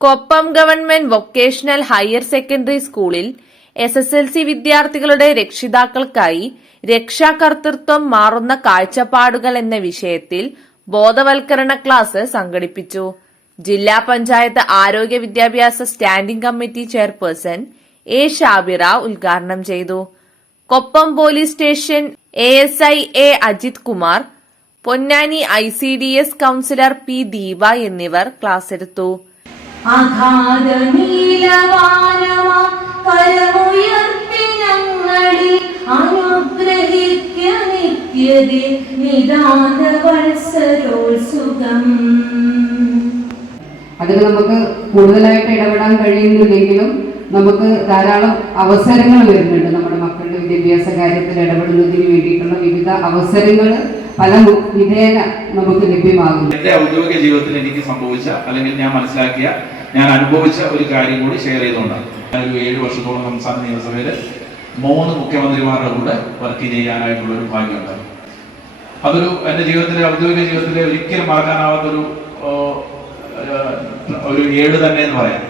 Koppam government vocational higher secondary സ്കൂളിൽ S S L C വിദ്യാർത്ഥികളുടെ രക്ഷിതാക്കൾക്കായി രക്ഷാകർത്തൃത്വം മാറുന്ന കാഴ്ചപ്പാടുകൾ എന്ന വിഷയത്തിൽ ബോധവൽക്കരണ ക്ലാസ് സംഘടിപ്പിച്ചു. ജില്ലാ പഞ്ചായത്ത് ആരോഗ്യ വിദ്യാഭ്യാസ standing committee chairperson A Shabira ഉദ്ഘാടനം ചെയ്തു. Koppam police station A S I A Ajith Kumar Ponnani I C D S councillor P Deepa എന്നിവർ ക്ലാസ് എടുത്തു. അനുഗ്രഹിക്ക അതിൽ നമുക്ക് കൂടുതലായിട്ട് ഇടപെടാൻ കഴിയുന്നില്ലെങ്കിലും നമുക്ക് ധാരാളം അവസരങ്ങൾ വരുന്നുണ്ട് നമ്മുടെ മക്കളുടെ വിദ്യാഭ്യാസ കാര്യത്തിൽ ഇടപെടുന്നതിന് വേണ്ടിയിട്ടുള്ള വിവിധ അവസരങ്ങൾ മു- വിധേന നമുക്ക് ലഭ്യമാകും എന്റെ ഔദ്യോഗിക ജീവിതത്തിൽ എനിക്ക് സംഭവിച്ച അല്ലെങ്കിൽ ഞാൻ മനസ്സിലാക്കിയ ഞാൻ അനുഭവിച്ച ഒരു കാര്യം കൂടി ഷെയർ ചെയ്തുകൊണ്ടാണ് ഒരു ഏഴ് വർഷത്തോളം സംസ്ഥാന നിയമസഭയിൽ മൂന്ന് മുഖ്യമന്ത്രിമാരുടെ കൂടെ വർക്ക് ചെയ്യാനായിട്ടുള്ള ഒരു ഭാഗ്യമുണ്ടായി. അതൊരു എന്റെ ജീവിതത്തിലെ ഔദ്യോഗിക ജീവിതത്തിലെ ഒരിക്കലും മറക്കാനാവാത്തൊരു ഒരു ഏഴ് തന്നെ എന്ന് പറയാം.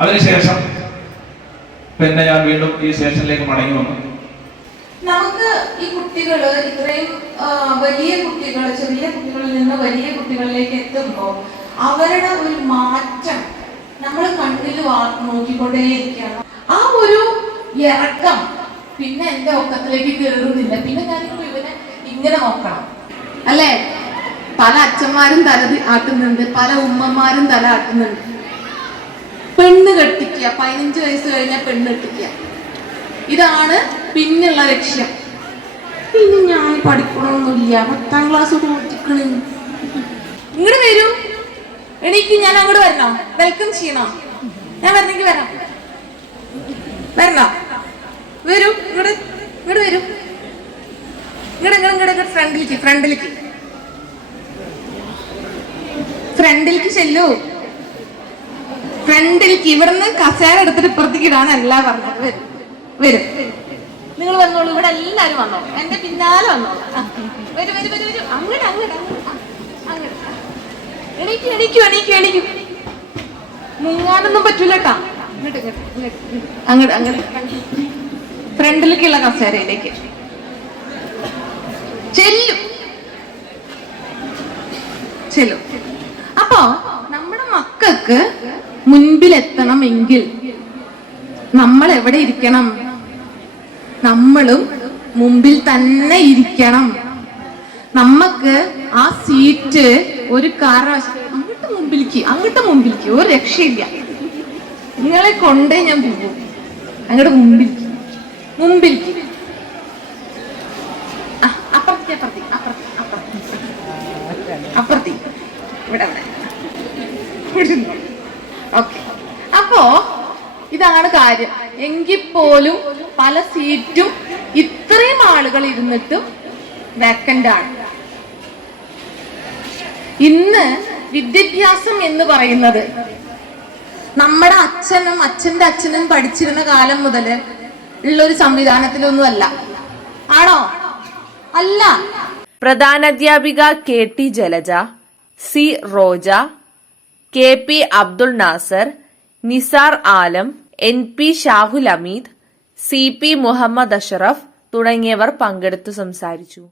അതിനുശേഷം പിന്നെ ഞാൻ വീണ്ടും ഈ സ്റ്റേഷനിലേക്ക് മടങ്ങി വന്നു. നമുക്ക് ഈ കുട്ടികൾ ഇത്രയും വലിയ കുട്ടികൾ ചെറിയ കുട്ടികളിൽ നിന്ന് വലിയ കുട്ടികളിലേക്ക് എത്തുമ്പോൾ അവരുടെ ഒരു മാറ്റം നമ്മൾ കണ്ണിൽ നോക്കിക്കൊണ്ടേയിരിക്കുകയാണ്. ആ ഒരു ഇറക്കം പിന്നെ എന്റെ ഒക്കത്തിലേക്ക് കയറുന്നില്ല. പിന്നെ ഞാനിപ്പോ ഇവനെ ഇങ്ങനെ നോക്കണം. അല്ലേ? പല അച്ഛന്മാരും തല ആട്ടുന്നുണ്ട്. പല ഉമ്മമാരും തല ആട്ടുന്നുണ്ട്. പെണ്ണ് കെട്ടിക്കുക. പതിനഞ്ച് വയസ്സ് കഴിഞ്ഞാൽ പെണ്ണ് കെട്ടിക്കുക. ഇതാണ് പിന്നുള്ള ലക്ഷ്യം. ഇനി ഞാൻ പഠിക്കണമൊന്നുമില്ല പത്താം ക്ലാസ് തോറ്റിക്കണ് ഇങ്ങോട്ട് വരൂ. എനിക്ക് ഞാൻ അങ്ങോട്ട് വരണോ? വെൽക്കം ചെയ്യണോ? ഞാൻ വരണമെങ്കിൽ വരാം. വരണോ? വരൂ. ഇങ്ങോട്ട് ഇങ്ങോട്ട് വരൂ. ഇങ്ങോട്ട് ഇങ്ങോട്ട് ഇങ്ങോട്ട് ഇങ്ങോട്ട് ഫ്രണ്ടിലേക്ക് ഫ്രണ്ടിലേക്ക്. ഫ്രണ്ടിലേക്ക് ചെല്ലൂ. ഫ്രണ്ടിലേക്ക്. ഇവിടുന്ന് കസേര എടുത്തിട്ട് ഇപ്പുറത്തേക്ക് ഇടാന്നല്ല പറഞ്ഞത്. വരും. വരും. നിങ്ങൾ വന്നോളൂ. ഇവിടെ എല്ലാവരും വന്നോളൂ. എന്റെ പിന്നാലെ വന്നോളൂ. വരും വരും വരും വരൂ. അങ്ങോട്ട് അങ്ങോട്ട് അങ്ങോട്ട്. എണീക്കും എണീക്കും എണീക്കും എണീക്കൂ. മുങ്ങാനൊന്നും പറ്റൂല കേട്ടാ ഇങ്ങോട്ട് ഇങ്ങോട്ട് ഇങ്ങോട്ട് അങ്ങോട്ട് അങ്ങോട്ട്. ഫ്രണ്ടിലേക്കുള്ള കസേരയിലേക്ക്. ചെല്ലും. ചെല്ലും. അപ്പോ നമ്മുടെ മക്കൾക്ക് മുൻപിലെത്തണമെങ്കിൽ നമ്മൾ എവിടെ ഇരിക്കണം? നമ്മളും മുമ്പിൽ തന്നെ ഇരിക്കണം. നമുക്ക് ആ സീറ്റ് ഒരു കാരണവശാലും അങ്ങോട്ട് മുമ്പിലേക്ക് അങ്ങോട്ട് മുമ്പിലേക്ക് ഒരു രക്ഷയില്ല. നിങ്ങളെ കൊണ്ടേ ഞാൻ പോകും. അങ്ങോട്ട് മുമ്പിലേക്ക് മുമ്പിലേക്ക്. അപ്പുറത്തേക്ക് അപ്പുറത്തേക്ക് അപ്പുറത്തേക്ക് അപ്പുറത്തേക്ക് ഇവിടെ ഇതാണ് കാര്യം. എങ്കിൽ പോലും പല സീറ്റും ഇത്രയും ആളുകൾ ഇരുന്നിട്ടും വേക്കന്റ് ആണ്. ഇന്ന് വിദ്യാഭ്യാസം എന്ന് പറയുന്നത് നമ്മുടെ അച്ഛനും അച്ഛന്റെ അച്ഛനും പഠിച്ചിരുന്ന കാലം മുതൽ ഉള്ള ഒരു സംവിധാനത്തിലൊന്നും അല്ല. ആണോ അല്ല പ്രധാനാധ്യാപിക K T Jalaja C Roja K P Abdul Nasar Nisar Alam N P Shahul Hameed C P Muhammad Ashraf തുടങ്ങിയവർ പങ്കെടുത്തു സംസാരിച്ചു.